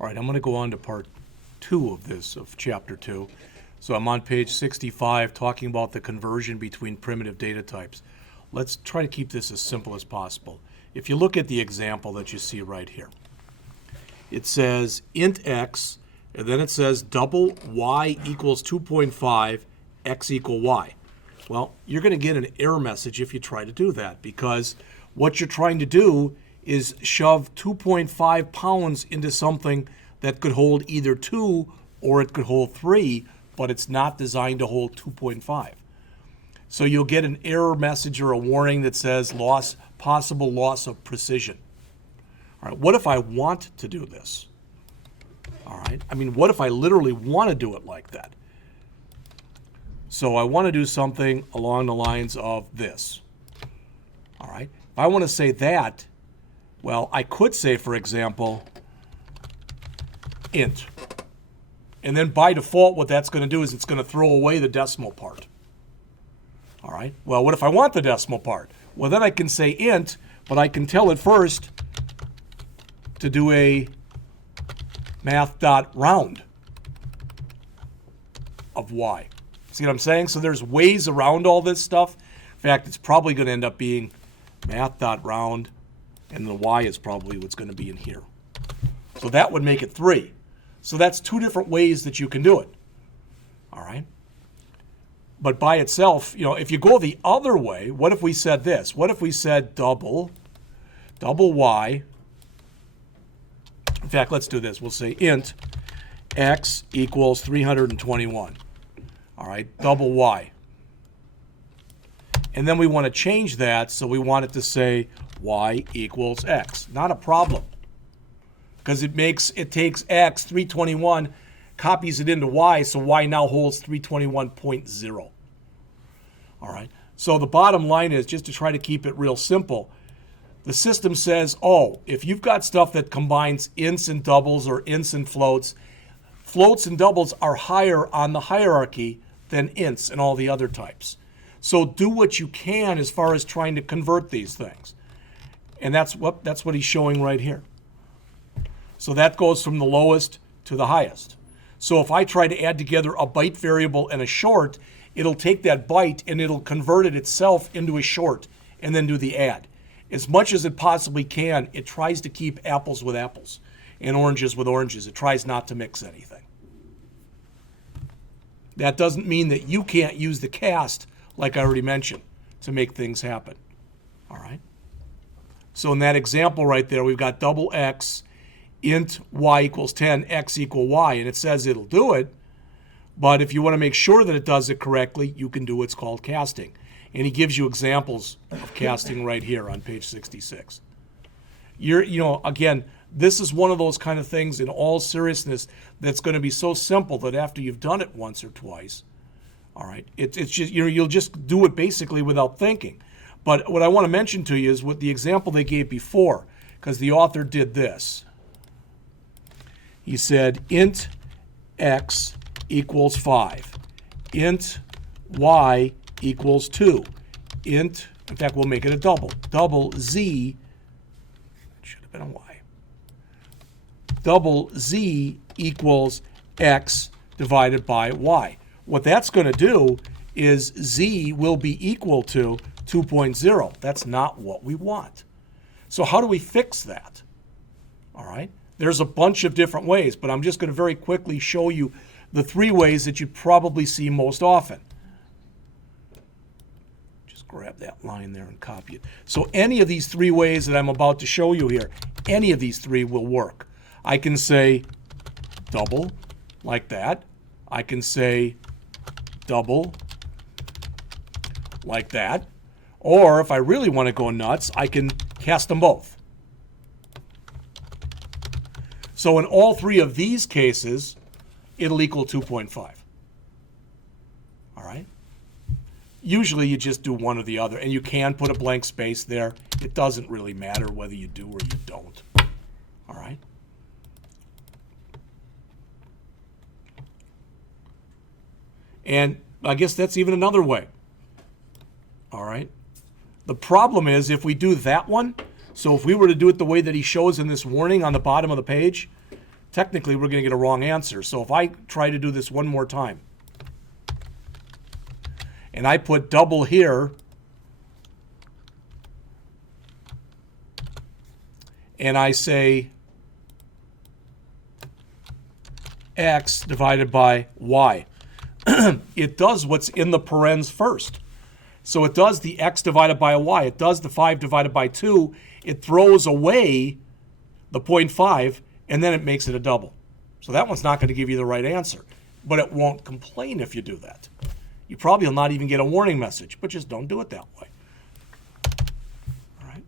All right, I'm going to go on to part 2 of this, of chapter 2. So I'm on page 65 talking about the conversion between primitive data types. Let's try to keep this as simple as possible. If you look at the example that you see right here, it says int x, and then it says double y equals 2.5, x equal y. Well, you're going to get an error message if you try to do that, because what you're trying to do is shove 2.5 pounds into something that could hold either 2 or it could hold 3, but it's not designed to hold 2.5. So you'll get an error message or a warning that says possible loss of precision. All right, what if I want to do this? All right, I mean, what if I literally want to do it like that? So I want to do something along the lines of this. All right, if I want to say that, well, I could say, for example, int. And then by default, what that's going to do is it's going to throw away the decimal part. All right, well, what if I want the decimal part? Well, then I can say int, but I can tell it first to do a math.round of y. See what I'm saying? So there's ways around all this stuff. In fact, it's probably going to end up being math.round, and the y is probably what's going to be in here. So that would make it 3. So that's 2 different ways that you can do it. All right? But by itself, you know, if you go the other way, what if we said this? What if we said double y. In fact, let's do this. We'll say int x equals 321. All right, double y. And then we want to change that, so we want it to say y equals x. Not a problem, because it takes x, 321, copies it into y, so y now holds 321.0. All right, so the bottom line is, just to try to keep it real simple, the system says, oh, if you've got stuff that combines ints and doubles or ints and floats, floats and doubles are higher on the hierarchy than ints and all the other types. So do what you can as far as trying to convert these things. And that's what he's showing right here. So that goes from the lowest to the highest. So if I try to add together a byte variable and a short, it'll take that byte and it'll convert it itself into a short and then do the add. As much as it possibly can, it tries to keep apples with apples and oranges with oranges. It tries not to mix anything. That doesn't mean that you can't use the cast, like I already mentioned, to make things happen. All right? So in that example right there, we've got double x, int y equals 10, x equal y, and it says it'll do it, but if you want to make sure that it does it correctly, you can do what's called casting. And he gives you examples of casting right here on page 66. Again, this is one of those kind of things, in all seriousness, that's going to be so simple that after you've done it once or twice, all right, it's just, you'll just do it basically without thinking. But what I want to mention to you is what the example they gave before, because the author did this. He said int x equals 5, int y equals 2, int, in fact, we'll make it a double z, that should have been a y, double z equals x divided by y. What that's going to do is z will be equal to 2.0. That's not what we want. So how do we fix that? All right. There's a bunch of different ways, but I'm just going to very quickly show you the 3 ways that you probably see most often. Just grab that line there and copy it. So any of these 3 ways that I'm about to show you here, any of these 3 will work. I can say double like that. I can say double like that. Or if I really want to go nuts, I can cast them both. So in all 3 of these cases, it'll equal 2.5. All right? Usually you just do one or the other, and you can put a blank space there. It doesn't really matter whether you do or you don't. All right? And I guess that's even another way. All right? The problem is if we do that one, so if we were to do it the way that he shows in this warning on the bottom of the page, technically we're going to get a wrong answer. So if I try to do this one more time, and I put double here, and I say x divided by y, it does what's in the parens first. So it does the x divided by a y. It does the 5 divided by 2. It throws away the 0.5, and then it makes it a double. So that one's not going to give you the right answer. But it won't complain if you do that. You probably will not even get a warning message, but just don't do it that way. All right.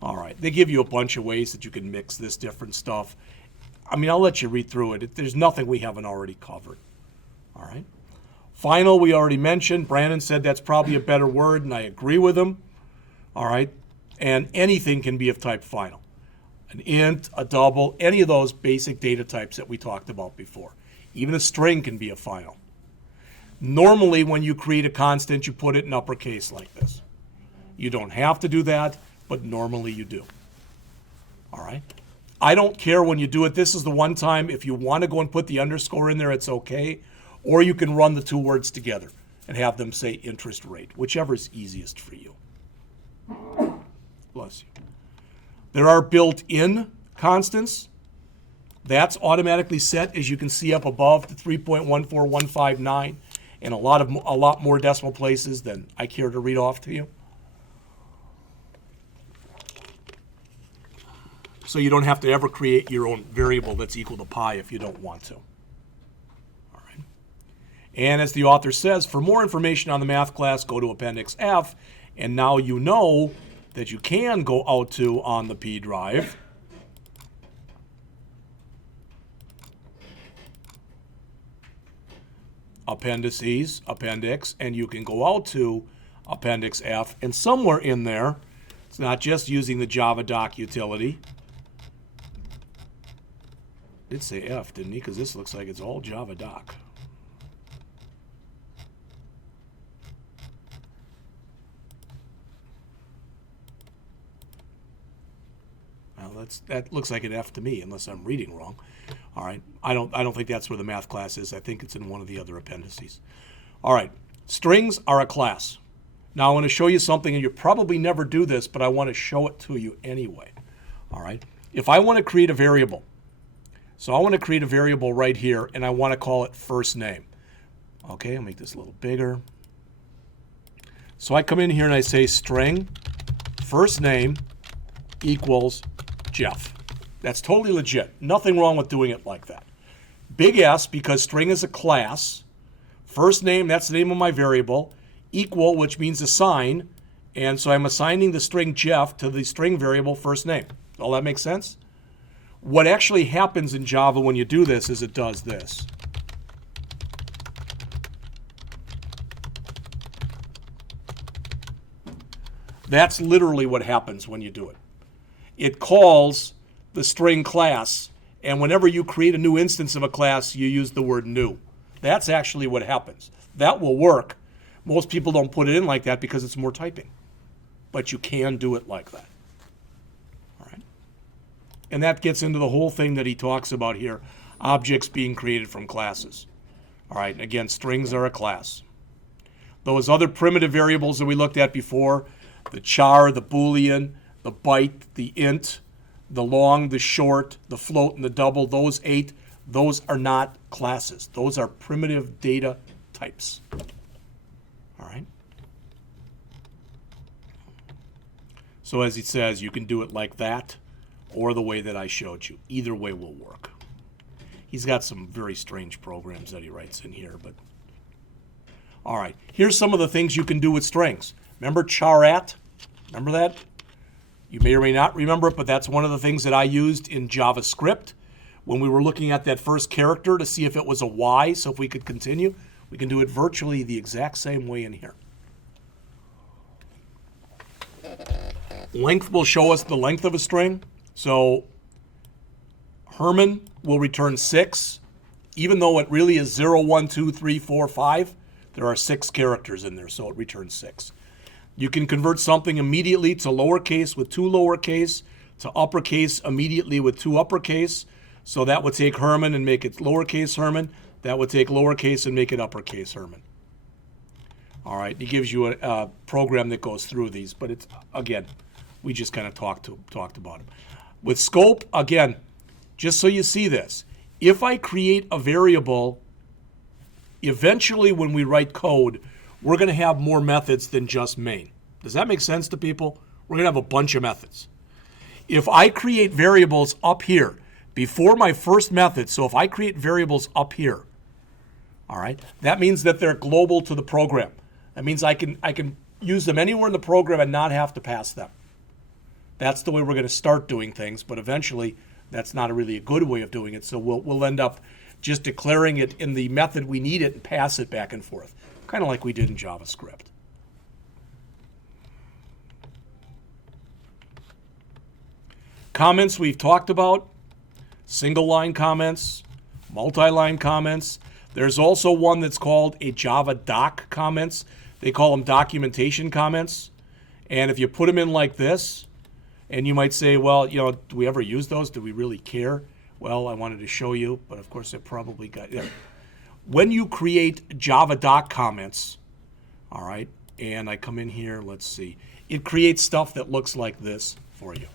All right. They give you a bunch of ways that you can mix this different stuff. I mean, I'll let you read through it. There's nothing we haven't already covered. All right. Final, we already mentioned. Brandon said that's probably a better word, and I agree with him. All right. And anything can be of type final. An int, a double, any of those basic data types that we talked about before. Even a string can be a final. Normally, when you create a constant, you put it in uppercase like this. You don't have to do that, but normally you do. All right. I don't care when you do it. This is the one time if you want to go and put the underscore in there, it's okay. Or you can run the two words together and have them say interest rate, whichever is easiest for you. Bless you. There are built-in constants. That's automatically set, as you can see up above, to 3.14159, and a lot more decimal places than I care to read off to you. So you don't have to ever create your own variable that's equal to pi if you don't want to. All right. And as the author says, for more information on the math class, go to Appendix F, and now you know that you can go out to on the P drive. Appendices, appendix, and you can go out to Appendix F, and somewhere in there, it's not just using the Java doc utility. It did say F, didn't he? Because this looks like it's all Java doc. Well, that looks like an F to me, unless I'm reading wrong. All right, I don't think that's where the math class is. I think it's in one of the other appendices. All right, strings are a class. Now I want to show you something, and you probably never do this, but I want to show it to you anyway. All right, if I want to create a variable, so I want to create a variable right here, and I want to call it first name. Okay, I'll make this a little bigger. So I come in here and I say string first name equals Jeff. That's totally legit. Nothing wrong with doing it like that. Big S, because string is a class. First name, that's the name of my variable. Equal, which means assign. And so I'm assigning the string Jeff to the string variable first name. All that makes sense? What actually happens in Java when you do this is it does this. That's literally what happens when you do it. It calls the string class, and whenever you create a new instance of a class, you use the word new. That's actually what happens. That will work. Most people don't put it in like that because it's more typing. But you can do it like that. All right. And that gets into the whole thing that he talks about here, objects being created from classes. All right, again, strings are a class. Those other primitive variables that we looked at before, the char, the boolean, the byte, the int, the long, the short, the float, and the double, those 8, those are not classes. Those are primitive data types. All right? So as he says, you can do it like that or the way that I showed you. Either way will work. He's got some very strange programs that he writes in here, but all right. Here's some of the things you can do with strings. Remember charat? Remember that? You may or may not remember it, but that's one of the things that I used in JavaScript when we were looking at that first character to see if it was a Y, so if we could continue. We can do it virtually the exact same way in here. Length will show us the length of a string. So Herman will return 6. Even though it really is 0, 1, 2, 3, 4, 5, there are 6 characters in there, so it returns 6. You can convert something immediately to lowercase with 2 lowercase, to uppercase immediately with 2 uppercase. So that would take Herman and make it lowercase Herman. That would take lowercase and make it uppercase Herman. All right, he gives you a program that goes through these, but it's, again, we just kind of talked about them. With scope, again, just so you see this, if I create a variable, eventually when we write code, we're going to have more methods than just main. Does that make sense to people? We're going to have a bunch of methods. If I create variables up here before my first method, so if I create variables up here, all right, that means that they're global to the program. That means I can use them anywhere in the program and not have to pass them. That's the way we're going to start doing things, but eventually that's not really a good way of doing it. So we'll end up just declaring it in the method we need it and pass it back and forth, kind of like we did in JavaScript. Comments we've talked about, single line comments, multi-line comments. There's also one that's called a Java doc comments. They call them documentation comments. And if you put them in like this, and you might say, well, you know, do we ever use those? Do we really care? Well, I wanted to show you, but of course I probably got it. When you create Java doc comments, all right, and I come in here, let's see, it creates stuff that looks like this for you.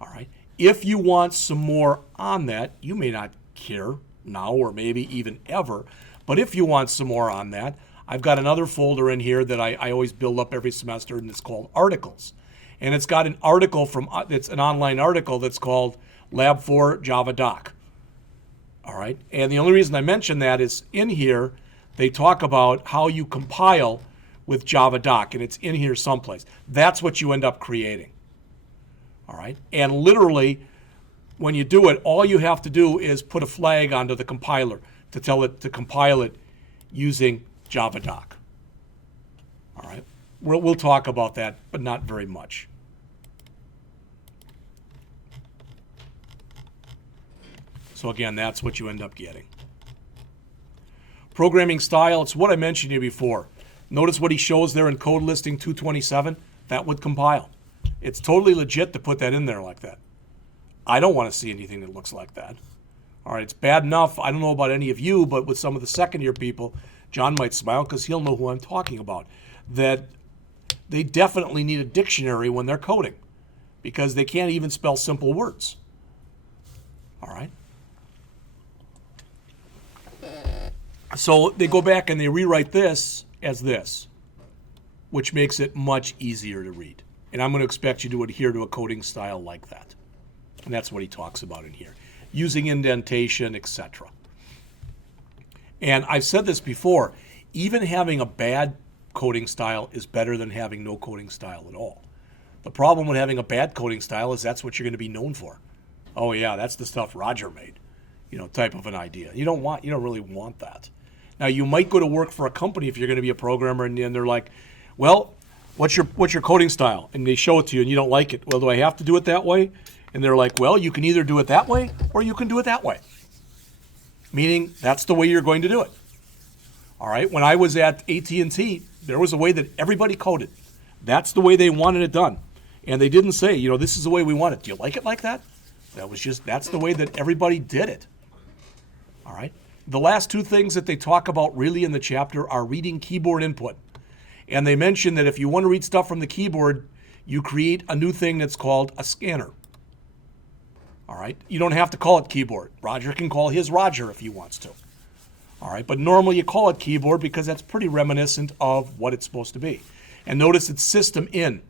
All right. If you want some more on that, you may not care now or maybe even ever, but if you want some more on that, I've got another folder in here that I always build up every semester, and it's called articles. And it's got an article it's an online article that's called Lab 4 Java Doc. All right. And the only reason I mention that is in here, they talk about how you compile with Java Doc, and it's in here someplace. That's what you end up creating. All right. And literally, when you do it, all you have to do is put a flag onto the compiler to tell it to compile it using Java Doc. All right. We'll talk about that, but not very much. So again, that's what you end up getting. Programming style, it's what I mentioned to you before. Notice what he shows there in code listing 227. That would compile. It's totally legit to put that in there like that. I don't want to see anything that looks like that. All right, it's bad enough. I don't know about any of you, but with some of the second-year people, John might smile because he'll know who I'm talking about, that they definitely need a dictionary when they're coding because they can't even spell simple words. All right? So they go back and they rewrite this as this, which makes it much easier to read. And I'm going to expect you to adhere to a coding style like that. And that's what he talks about in here, using indentation, etc. And I've said this before, even having a bad coding style is better than having no coding style at all. The problem with having a bad coding style is that's what you're going to be known for. Oh yeah, that's the stuff Roger made, type of an idea. You don't really want that. Now you might go to work for a company if you're going to be a programmer, and they're like, well, what's your coding style? And they show it to you and you don't like it. Well, do I have to do it that way? And they're like, well, you can either do it that way or you can do it that way. Meaning that's the way you're going to do it. All right. When I was at AT&T, there was a way that everybody coded. That's the way they wanted it done. And they didn't say, this is the way we want it. Do you like it like that? That's the way that everybody did it. All right. The last two things that they talk about really in the chapter are reading keyboard input. And they mention that if you want to read stuff from the keyboard, you create a new thing that's called a scanner. All right. You don't have to call it keyboard. Roger can call his Roger if he wants to. All right. But normally you call it keyboard because that's pretty reminiscent of what it's supposed to be. And notice it's system in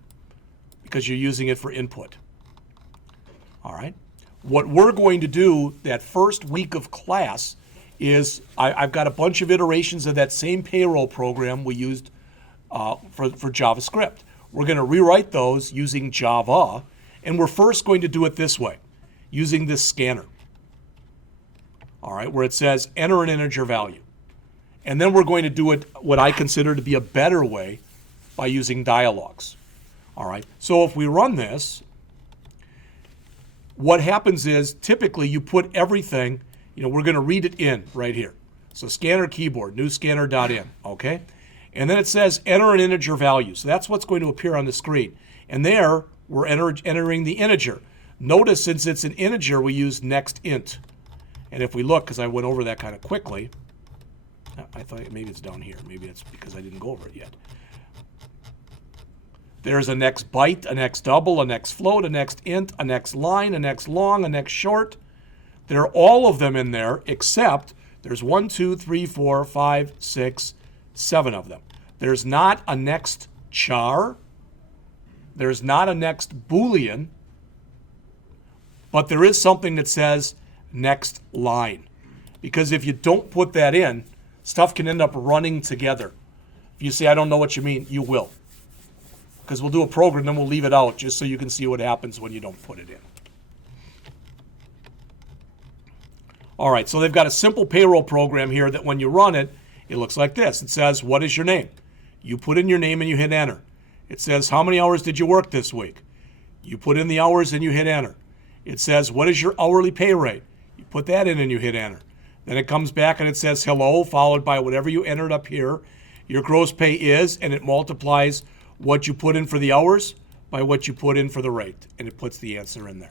because you're using it for input. All right. What we're going to do that first week of class is I've got a bunch of iterations of that same payroll program we used for JavaScript. We're going to rewrite those using Java, and we're first going to do it this way, using this scanner. All right, where it says enter an integer value. And then we're going to do it what I consider to be a better way by using dialogues. All right, so if we run this, what happens is typically you put everything, we're going to read it in right here. So scanner keyboard, new scanner.in, okay? And then it says enter an integer value. So that's what's going to appear on the screen. And there we're entering the integer. Notice since it's an integer, we use next int. And if we look, because I went over that kind of quickly, I thought maybe it's down here. Maybe it's because I didn't go over it yet. There's a next byte, a next double, a next float, a next int, a next line, a next long, a next short. There are all of them in there, except there's 1, 2, 3, 4, 5, 6, 7 of them. There's not a next char. There's not a next Boolean. But there is something that says next line. Because if you don't put that in, stuff can end up running together. If you say, I don't know what you mean, you will. Because we'll do a program, then we'll leave it out just so you can see what happens when you don't put it in. All right, so they've got a simple payroll program here that when you run it, it looks like this. It says, what is your name? You put in your name and you hit enter. It says, how many hours did you work this week? You put in the hours and you hit enter. It says, what is your hourly pay rate? You put that in and you hit enter. Then it comes back and it says hello, followed by whatever you entered up here. Your gross pay is, and it multiplies what you put in for the hours by what you put in for the rate, and it puts the answer in there.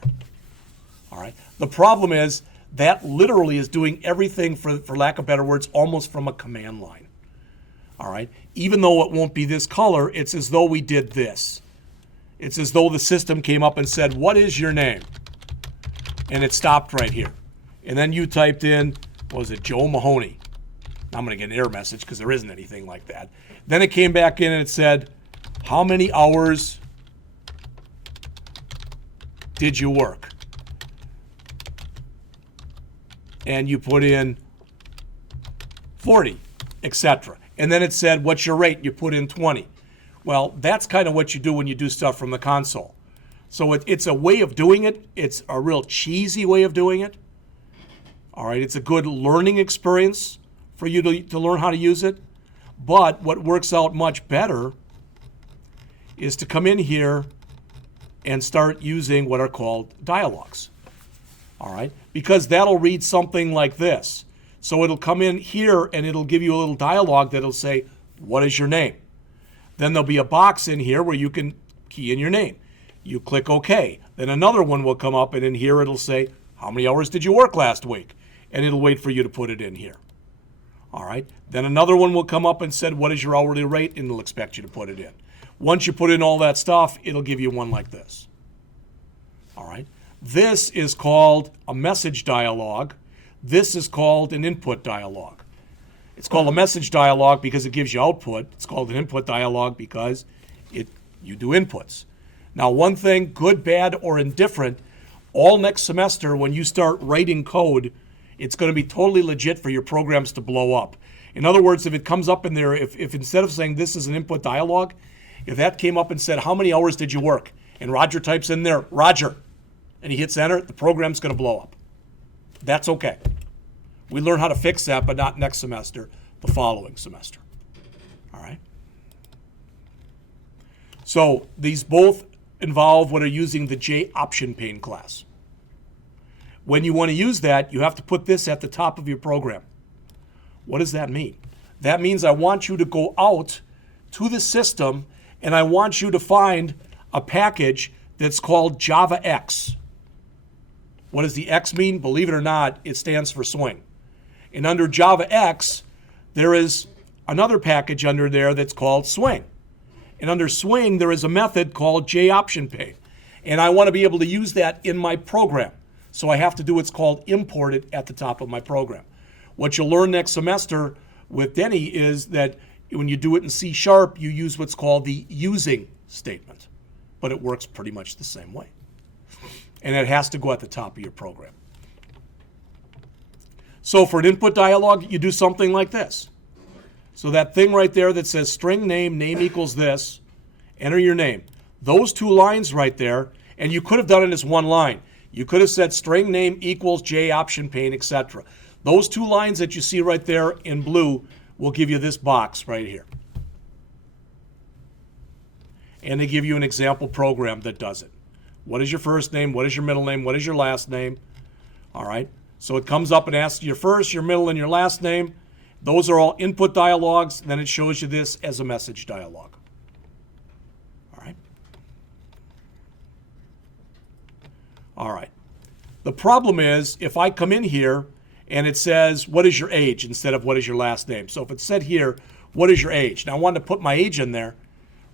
All right. The problem is that literally is doing everything, for lack of better words, almost from a command line. All right. Even though it won't be this color, it's as though we did this. It's as though the system came up and said, what is your name? And it stopped right here. And then you typed in, what was it, Joe Mahoney. Now I'm going to get an error message because there isn't anything like that. Then it came back in and it said, how many hours did you work? And you put in 40, etc. And then it said, what's your rate? You put in 20. Well, that's kind of what you do when you do stuff from the console. So it's a way of doing it. It's a real cheesy way of doing it. All right, it's a good learning experience for you to learn how to use it. But what works out much better is to come in here and start using what are called dialogues. All right, because that'll read something like this. So it'll come in here and it'll give you a little dialogue that'll say, what is your name? Then there'll be a box in here where you can key in your name. You click OK. Then another one will come up and in here it'll say, how many hours did you work last week? And it'll wait for you to put it in here. All right, then another one will come up and said, what is your hourly rate? And it'll expect you to put it in. Once you put in all that stuff, it'll give you one like this. All right. This is called a message dialog. This is called an input dialog. It's called a message dialog because it gives you output. It's called an input dialog because you do inputs. Now, one thing, good, bad, or indifferent, all next semester when you start writing code, it's going to be totally legit for your programs to blow up. In other words, if it comes up in there, if instead of saying this is an input dialog, if that came up and said, how many hours did you work? And Roger types in there, Roger, and he hits enter, the program's going to blow up. That's okay. We learn how to fix that, but not next semester, the following semester. All right? So these both involve what are using the J option pane class. When you want to use that, you have to put this at the top of your program. What does that mean? That means I want you to go out to the system and I want you to find a package that's called JavaX. What does the X mean? Believe it or not, it stands for swing. And under JavaX, there is another package under there that's called swing. And under swing, there is a method called JOptionPane. And I want to be able to use that in my program. So I have to do what's called import it at the top of my program. What you'll learn next semester with Denny is that when you do it in C#, you use what's called the using statement. But it works pretty much the same way. And it has to go at the top of your program. So for an input dialog, you do something like this. So that thing right there that says string name equals this, enter your name. Those two lines right there, and you could have done it as one line. You could have said string name equals JOptionPane, etc. Those two lines that you see right there in blue will give you this box right here. And they give you an example program that does it. What is your first name? What is your middle name? What is your last name? All right. So it comes up and asks your first, your middle, and your last name. Those are all input dialogues. Then it shows you this as a message dialog. All right. All right. The problem is if I come in here and it says, what is your age instead of what is your last name? So if it said here, what is your age? Now I wanted to put my age in there.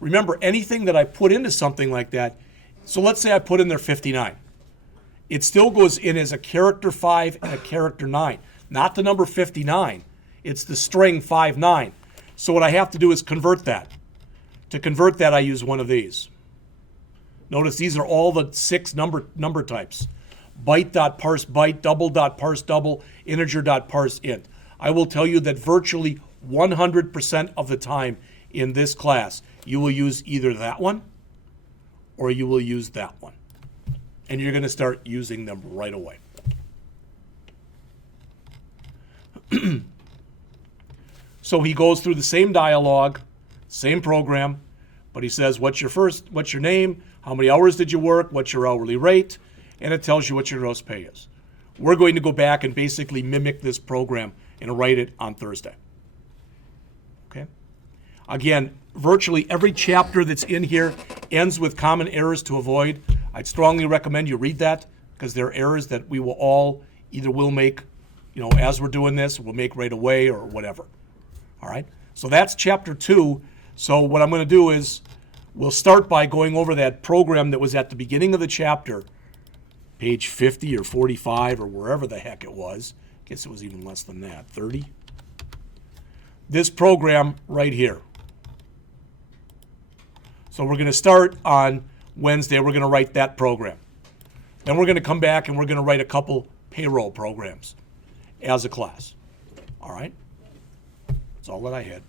Remember, anything that I put into something like that, so let's say I put in there 59. It still goes in as a character 5 and a character 9, not the number 59. It's the string 59. So what I have to do is convert that. To convert that, I use one of these. Notice these are all the 6 number types. Byte.parse byte, double.parse double, integer.parse int. I will tell you that virtually 100% of the time in this class, you will use either that one or you will use that one. And you're going to start using them right away. So he goes through the same dialogue, same program, but he says, what's your name, how many hours did you work, what's your hourly rate, and it tells you what your gross pay is. We're going to go back and basically mimic this program and write it on Thursday. Okay? Again, virtually every chapter that's in here ends with common errors to avoid. I'd strongly recommend you read that because there are errors that we will all either will make, as we're doing this, we'll make right away or whatever. All right? So that's chapter 2. So what I'm going to do is we'll start by going over that program that was at the beginning of the chapter, page 50 or 45 or wherever the heck it was. I guess it was even less than that, 30. This program right here. So we're going to start on Wednesday. We're going to write that program. Then we're going to come back and we're going to write a couple payroll programs as a class. All right? That's all that I had.